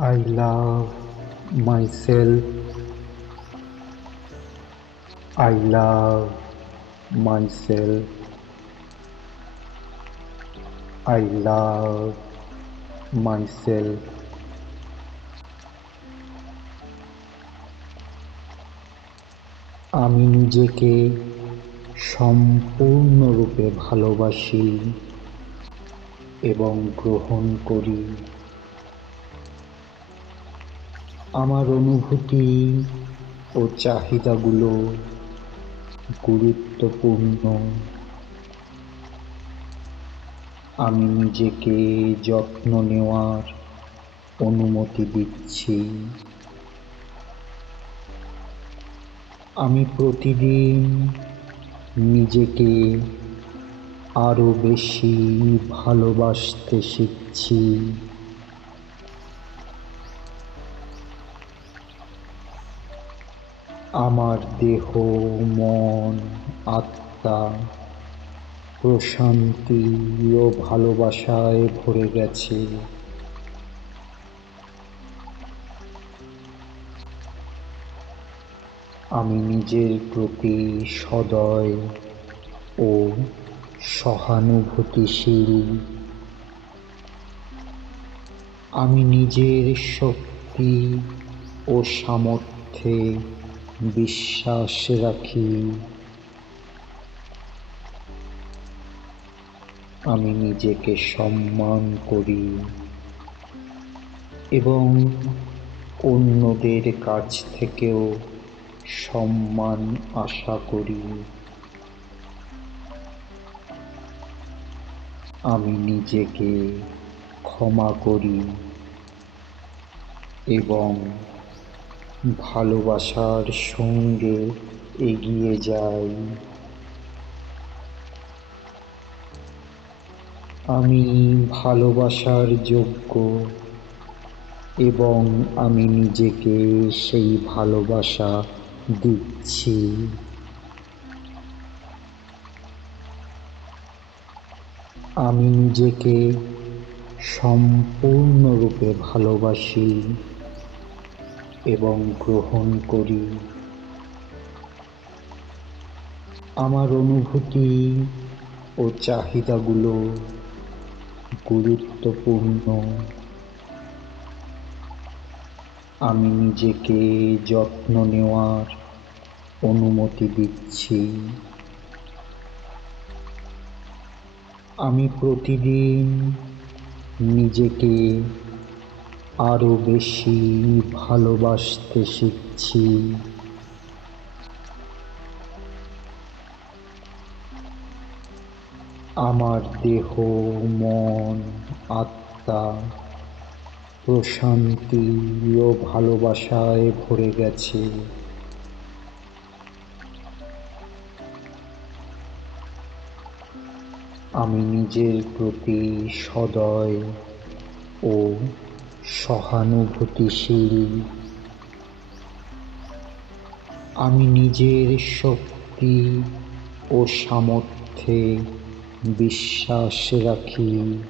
I love myself. I love myself. I love myself. আমি নিজেকে সম্পূর্ণরূপে ভালোবাসি এবং গ্রহণ করি। আমার অনুভূতি ও চাহিদাগুলো গুরুত্বপূর্ণ। আমি নিজেকে যত্ন নেওয়ার অনুমতি দিচ্ছি। আমি প্রতিদিন নিজেকে আরো বেশি ভালোবাসতে শিখছি। আমার দেহ, মন, আত্মা প্রশান্তি ও ভালোবাসায় ভরে গেছে। আমি নিজের প্রতি সদয় ও সহানুভূতিশীল। আমি নিজের শক্তি ও সামর্থ্যে বিশ্বাস রাখি। আমি নিজেকে সম্মান করি এবং অন্যদের কাছ থেকেও সম্মান আশা করি। আমি নিজেকে ক্ষমা করি এবং ভালোবাসার সঙ্গে এগিয়ে যাই। আমি ভালোবাসার যোগ্য এবং আমি নিজেকে সেই ভালোবাসা দিচ্ছি। আমি নিজেকে সম্পূর্ণরূপে ভালোবাসি এবং গ্রহণ করি। আমার অনুভূতি ও চাহিদাগুলো গুরুত্বপূর্ণ। আমি নিজেকে যত্ন নেওয়ার অনুমতি দিচ্ছি। আমি প্রতিদিন নিজেকে আরো বেশি ভালোবাসতে শিখছি। আমার দেহ, মন, আত্মা প্রশান্তি ও ভালোবাসায় ভরে গেছে। আমি নিজের প্রতি সদয় ও সহানুভূতিশীল। আমি নিজের শক্তি ও সামর্থ্যে বিশ্বাস রাখি।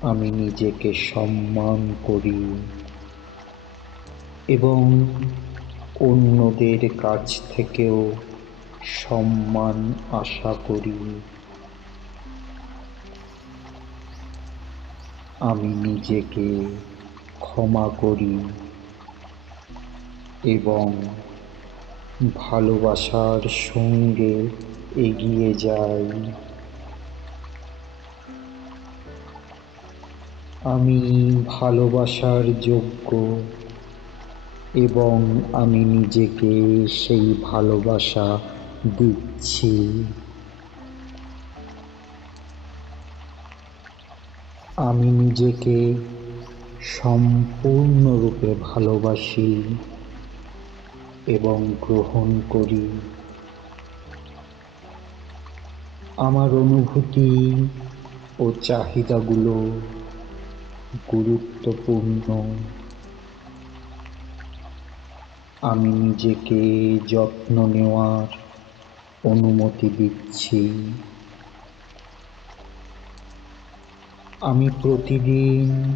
আমি নিজেকে সম্মান করি এবং অন্যদের কাছ থেকেও সম্মান আশা করি। আমি নিজেকে ক্ষমা করি এবং ভালোবাসার সঙ্গে এগিয়ে যাই। আমি ভালোবাসার যোগ্য এবং আমি নিজেকে সেই ভালোবাসা দিচ্ছি। আমি নিজেকে সম্পূর্ণরূপে ভালোবাসি এবং গ্রহণ করি। আমার অনুভূতি ও চাহিদাগুলো গুরুত্বপূর্ণ। আমি নিজেকে যত্ন নেওয়ার অনুমতি দিচ্ছি। আমি প্রতিদিন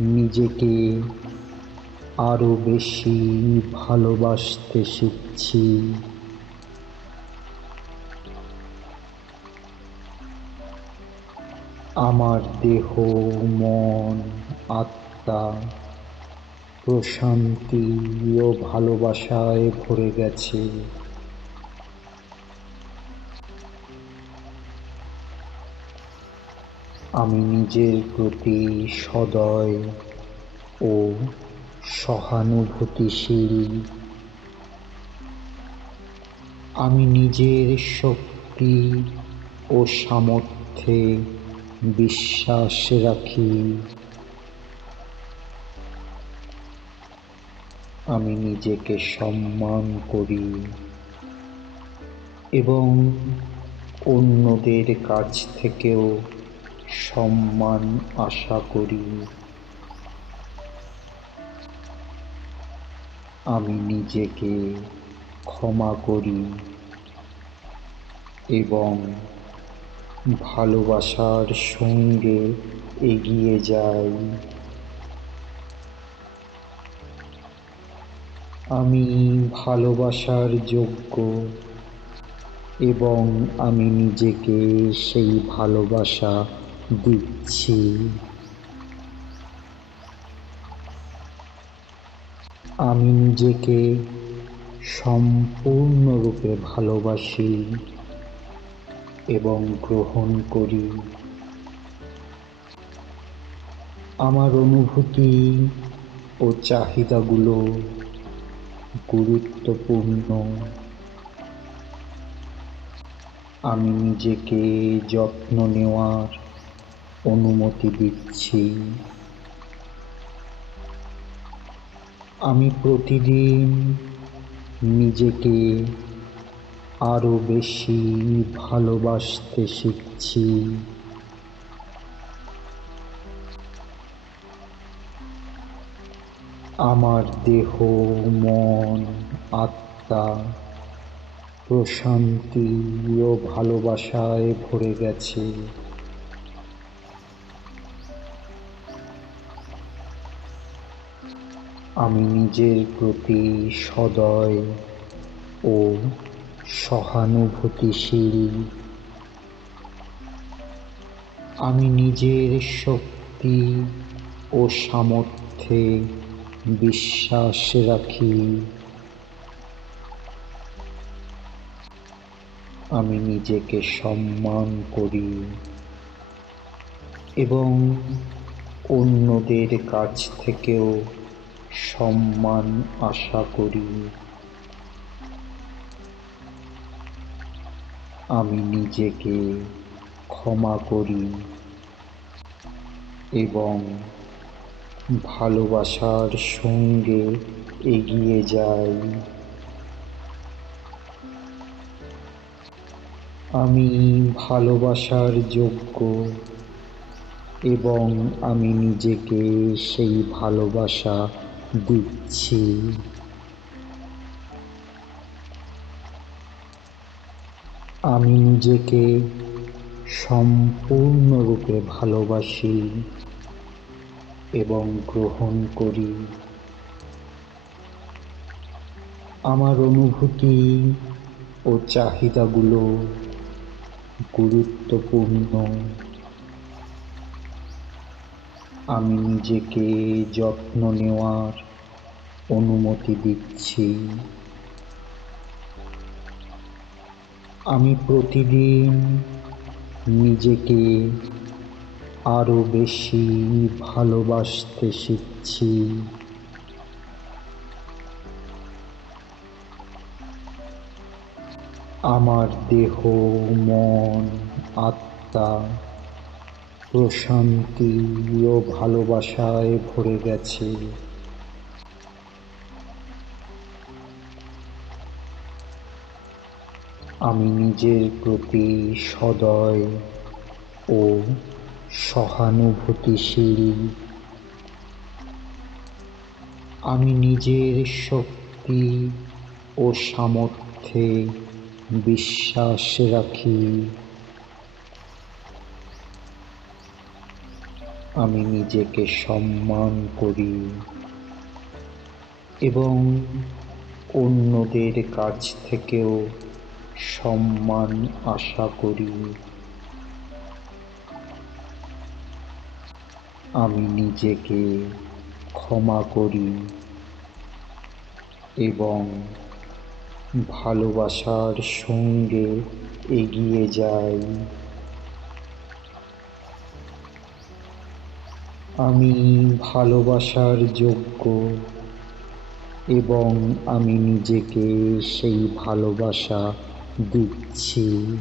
নিজেকে আরো বেশি ভালোবাসতে শিখছি। আমার দেহ, মন, আত্মা প্রশান্তি ও ভালোবাসায় ভরে গেছে। আমি নিজের প্রতি সদয় ও সহানুভূতিশীল। আমি নিজের শক্তি ও সামর্থ্যে বিশ্বাস রাখি। আমি নিজেকে সম্মান করি এবং অন্যদের কাছ থেকেও সম্মান আশা করি। আমি নিজেকে ক্ষমা করি এবং ভালোবাসার সঙ্গে এগিয়ে যাই। আমি ভালোবাসার যোগ্য এবং আমি নিজেকে সেই ভালোবাসা দিচ্ছি। আমি নিজেকে সম্পূর্ণরূপে ভালোবাসি এবং গ্রহণ করি। আমার অনুভূতি ও চাহিদাগুলো গুরুত্বপূর্ণ। আমি নিজেকে যত্ন নেওয়ার অনুমতি দিচ্ছি। আমি প্রতিদিন নিজেকে আরো বেশি ভালোবাসতে শিখছি। আমার দেহ, মন, আত্মা প্রশান্তি ও ভালোবাসায় ভরে গেছে। আমি নিজের প্রতি সদয় ও সহানুভূতিশীল। আমি নিজের শক্তি ও সামর্থ্যে বিশ্বাস রাখি। আমি নিজেকে সম্মান করি এবং অন্যদের কাছ থেকেও সম্মান আশা করি। আমি নিজেকে ক্ষমা করি এবং ভালোবাসার সঙ্গে এগিয়ে যাই। আমি ভালোবাসার যোগ্য এবং আমি নিজেকে সেই ভালোবাসা দিচ্ছি। আমি নিজেকে সম্পূর্ণরূপে ভালোবাসি এবং গ্রহণ করি। আমার অনুভূতি ও চাহিদাগুলো গুরুত্বপূর্ণ। আমি নিজেকে যত্ন নেওয়ার অনুমতি দিচ্ছি। আমি প্রতিদিন নিজেকে আরো বেশি ভালোবাসতে শিখছি। আমার দেহ, মন, আত্মা প্রশান্তি ও ভালোবাসায় ভরে গেছে। আমি নিজের প্রতি সদয় ও সহানুভূতিশীল। আমি নিজের শক্তি ও সামর্থ্যে বিশ্বাস রাখি। আমি নিজেকে সম্মান করি এবং অন্যদের কাছ থেকেও সম্মান আশা করি। আমি নিজেকে ক্ষমা করি এবং ভালোবাসার সঙ্গে এগিয়ে যাই। আমি ভালোবাসার যোগ্য এবং আমি নিজেকে সেই ভালোবাসা দিচ্ছি।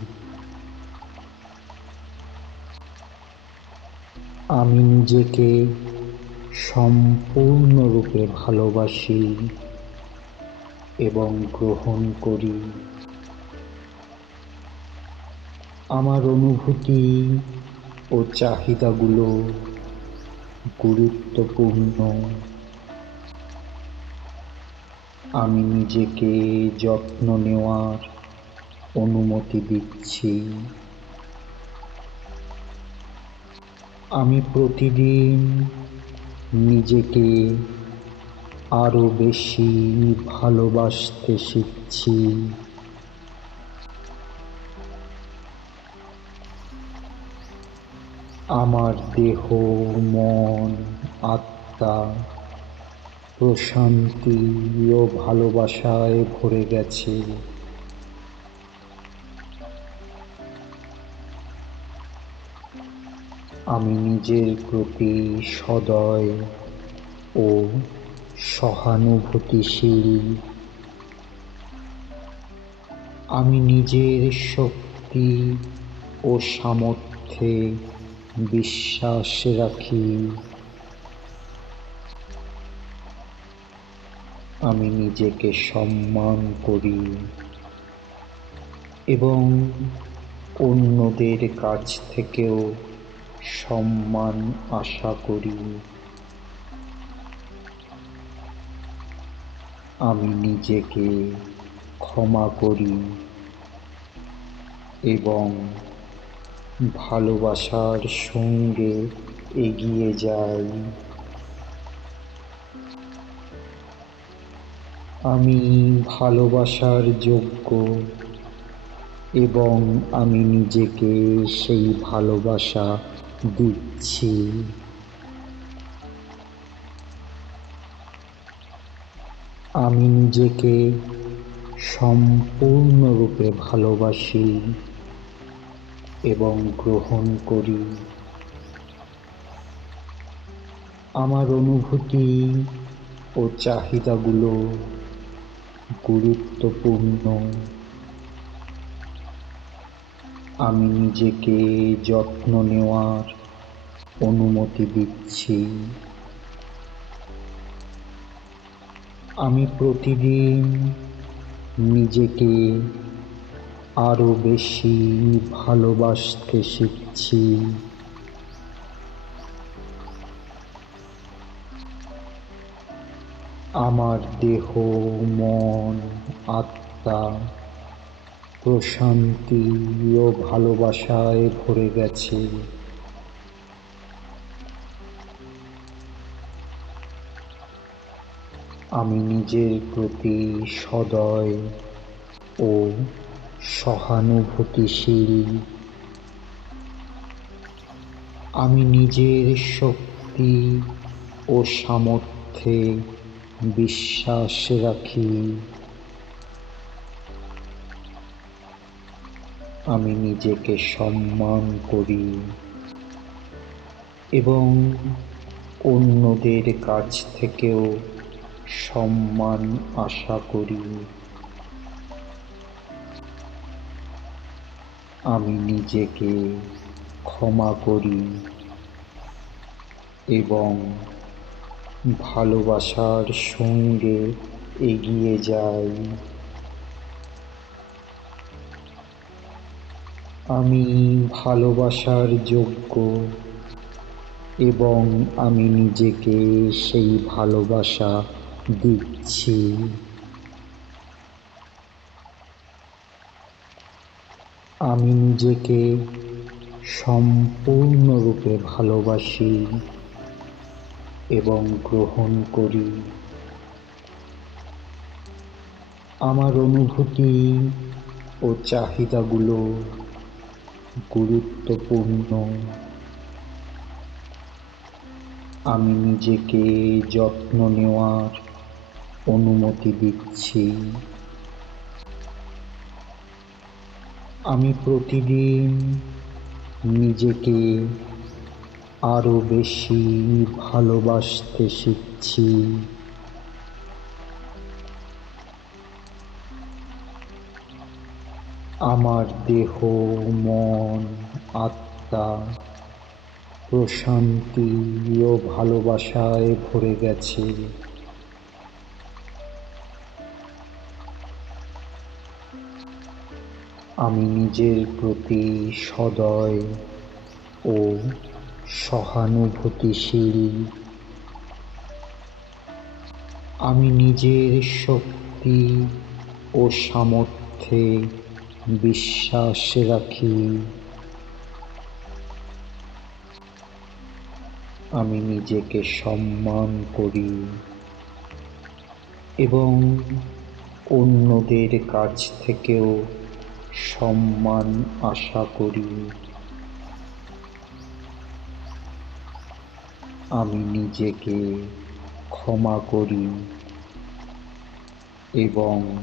আমি নিজেকে সম্পূর্ণরূপে ভালোবাসি এবং গ্রহণ করি। আমার অনুভূতি ও চাহিদাগুলো গুরুত্বপূর্ণ। আমি নিজেকে যত্ন নেওয়ার অনুমতি দিচ্ছি। আমি প্রতিদিন নিজেকে আরো বেশি ভালোবাসতে শিখছি। আমার দেহ, মন, আত্মা প্রশান্তি ও ভালোবাসায় ভরে গেছে। আমি নিজের প্রতি সদয় ও সহানুভূতিশীল। আমি নিজের শক্তি ও সামর্থ্যে বিশ্বাস রাখি। আমি নিজেকে সম্মান করি এবং অন্যদের কাছ থেকেও সম্মান আশা করি। আমি নিজেকে ক্ষমা করি এবং ভালোবাসার সঙ্গে এগিয়ে যাই। আমি ভালোবাসার যোগ্য এবং আমি নিজেকে সেই ভালোবাসা দিচ্ছি। আমি নিজেকে সম্পূর্ণরূপে ভালোবাসি এবং গ্রহণ করি। আমার অনুভূতি ও চাহিদাগুলো গুরুত্বপূর্ণ। আমি নিজেকে যত্ন নেওয়ার অনুমতি দিচ্ছি। আমি প্রতিদিন নিজেকে আরো বেশি ভালোবাসতে শিখছি। আমার দেহ, মন, আত্মা প্রশান্তি ও ভালোবাসায় ভরে গেছে। আমি নিজের প্রতি সদয় ও সহানুভূতিশীল। আমি নিজের শক্তি ও সামর্থ্যে বিশ্বাস রাখি। আমি নিজেকে সম্মান করি এবং অন্যদের কাছ থেকেও সম্মান আশা করি। আমি নিজেকে ক্ষমা করি এবং ভালোবাসার সঙ্গে এগিয়ে যাই। আমি ভালোবাসার যোগ্য এবং আমি নিজেকে সেই ভালোবাসা দিচ্ছি। আমি নিজেকে সম্পূর্ণরূপে ভালোবাসি এবং গ্রহণ করি। আমার অনুভূতি ও চাহিদাগুলো গুরুত্বপূর্ণ। আমি নিজেকে যত্ন নেওয়ার অনুমতি দিচ্ছি। আমি প্রতিদিন নিজেকে আরো বেশি ভালোবাসতে শিখছি। আমার দেহ, মন, আত্মা প্রশান্তি ও ভালোবাসায় ভরে গেছে। আমি নিজের প্রতি সদয় ও সহানুভূতিশীল। আমি নিজের শক্তি ও সামর্থ্যে বিশ্বাস রাখি। আমি নিজেকে সম্মান করি এবং অন্যদের কাছ থেকেও সম্মান আশা করি। আমি নিজেকে ক্ষমা করি এবং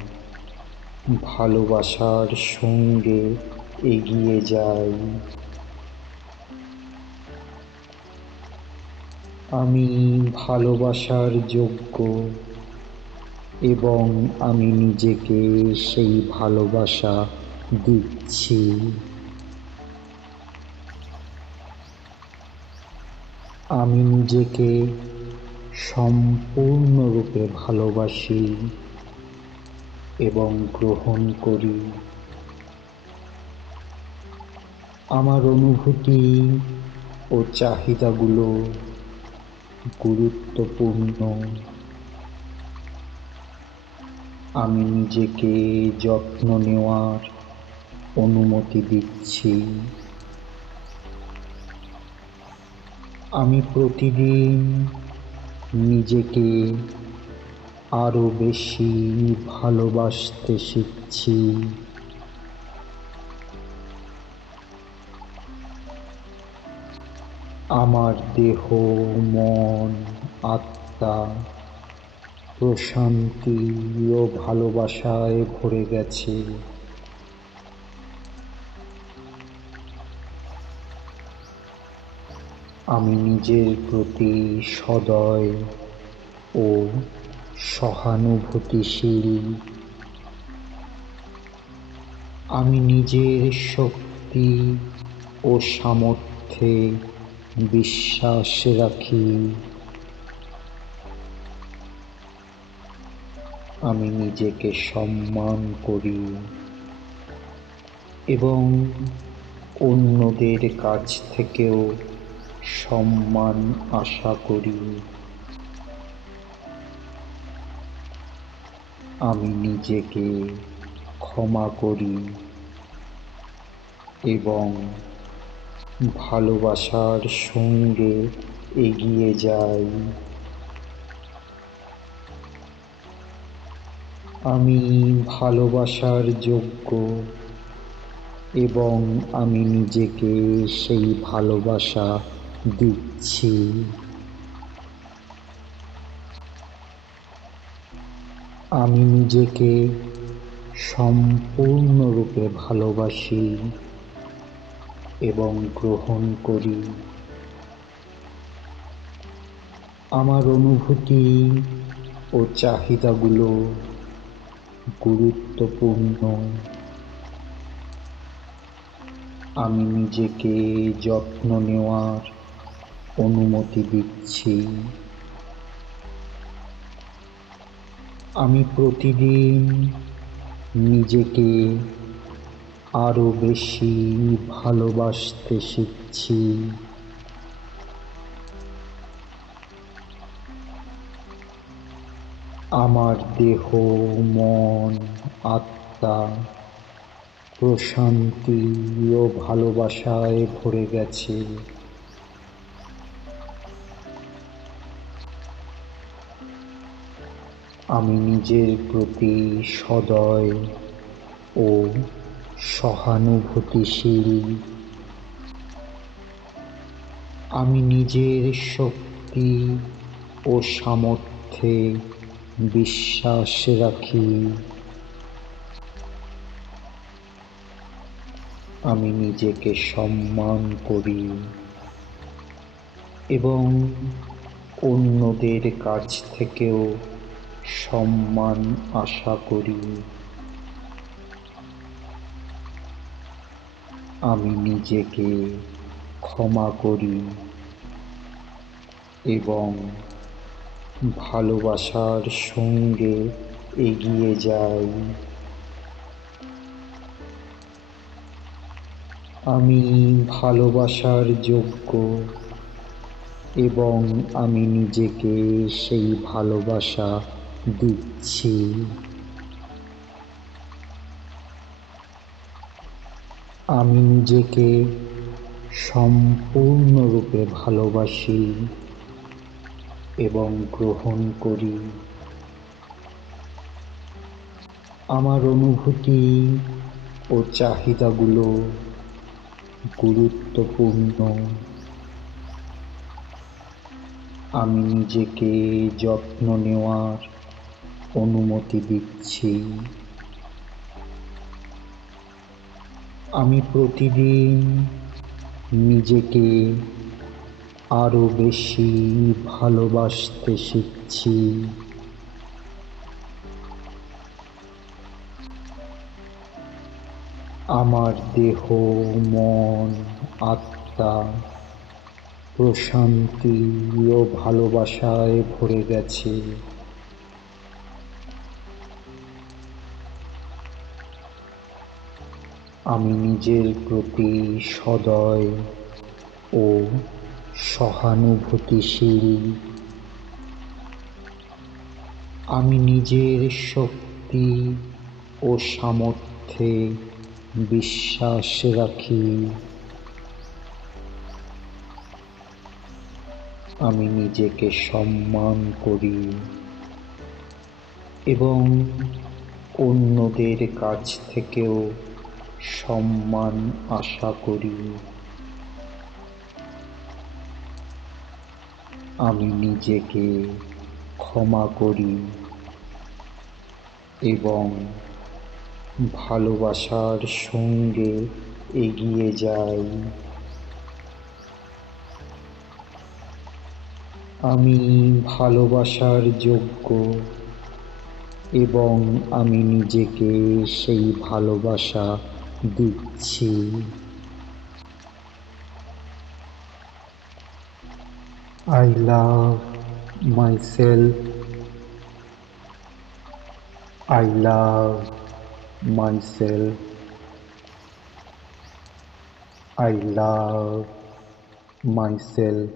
ভালোবাসার সঙ্গে এগিয়ে যাই। আমি ভালোবাসার যোগ্য এবং আমি নিজেকে সেই ভালোবাসা দিচ্ছি। আমি নিজেকে সম্পূর্ণরূপে ভালোবাসি এবং গ্রহণ করি। আমার অনুভূতি ও চাহিদাগুলো গুরুত্বপূর্ণ। আমি নিজেকে যত্ন নেওয়ার অনুমতি দিচ্ছি। আমি প্রতিদিন নিজেকে আরো বেশি ভালোবাসতে শিখছি। আমার দেহ, মন, আত্মা প্রশান্তি ও ভালোবাসায় ভরে গেছে। আমি নিজের প্রতি সদয় ও সহানুভূতিশীল। আমি নিজের শক্তি ও সামর্থ্যে বিশ্বাস রাখি। আমি নিজেকে সম্মান করি এবং অন্যদের কাছ থেকেও সম্মান আশা করি। আমি নিজেকে ক্ষমা করি এবং ভালোবাসার সঙ্গে এগিয়ে যাই। আমি ভালোবাসার যোগ্য এবং আমি নিজেকে সেই ভালোবাসা দিচ্ছি। আমি নিজেকে সম্পূর্ণরূপে ভালোবাসি এবং গ্রহণ করি। আমার অনুভূতি ও চাহিদাগুলো গুরুত্বপূর্ণ। আমি নিজেকে যত্ন নেওয়ার অনুমতি দিচ্ছি। আমি প্রতিদিন নিজেকে আরো বেশি ভালোবাসতে শিখছি। আমার দেহ, মন, আত্মা প্রশান্তি ও ভালোবাসায় ভরে গেছে। আমি নিজের প্রতি সদয় ও সহানুভূতিশীল। আমি নিজের শক্তি ও সামর্থ্যে বিশ্বাস রাখি। আমি নিজেকে সম্মান করি এবং অন্যদের কাছ থেকেও সম্মান আশা করি। আমি নিজেকে ক্ষমা করি এবং ভালোবাসার সঙ্গে এগিয়ে যাই। আমি ভালোবাসার যোগ্য এবং আমি নিজেকে সেই ভালোবাসা দিচ্ছি। আমি নিজেকে সম্পূর্ণরূপে ভালোবাসি এবং গ্রহণ করি। আমার অনুভূতি ও চাহিদাগুলো গুরুত্বপূর্ণ। আমি নিজেকে যত্ন নেওয়ার অনুমতি দিচ্ছি। আমি প্রতিদিন নিজেকে আরো বেশি ভালোবাসতে শিখছি। আমার দেহ, মন, আত্মা প্রশান্তি ও ভালোবাসায় ভরে গেছে। আমি নিজের প্রতি সদয় ও সহানুভূতিশীল। আমি নিজের শক্তি ও সামর্থ্যে বিশ্বাস রাখি। আমি নিজেকে সম্মান করি এবং অন্যদের কাছ থেকেও সম্মান আশা করি। আমি নিজেকে ক্ষমা করি এবং ভালোবাসার সঙ্গে এগিয়ে যাই। আমি ভালোবাসার যোগ্য এবং আমি নিজেকে সেই ভালোবাসা দিচ্ছি। I love myself. I love myself. I love myself.